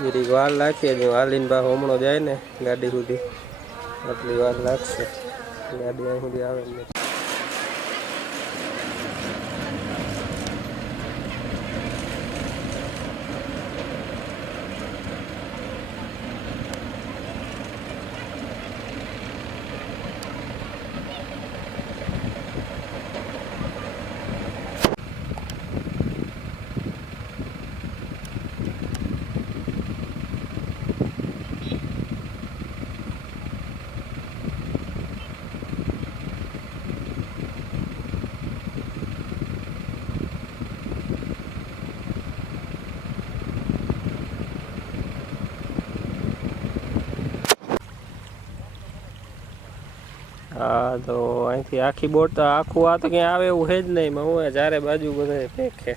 જરીક વાર લાગશે જો હાલીને બા હમણો જાય ને ગાડી સુધી આટલી વાર લાગશે ગાડી અહીં સુધી આવે ને હા તો અહીંથી આખી બોટ આખું આ તો ક્યાં આવે એવું છે જ નહીં હું ચારે બાજુ બધા ફેંકે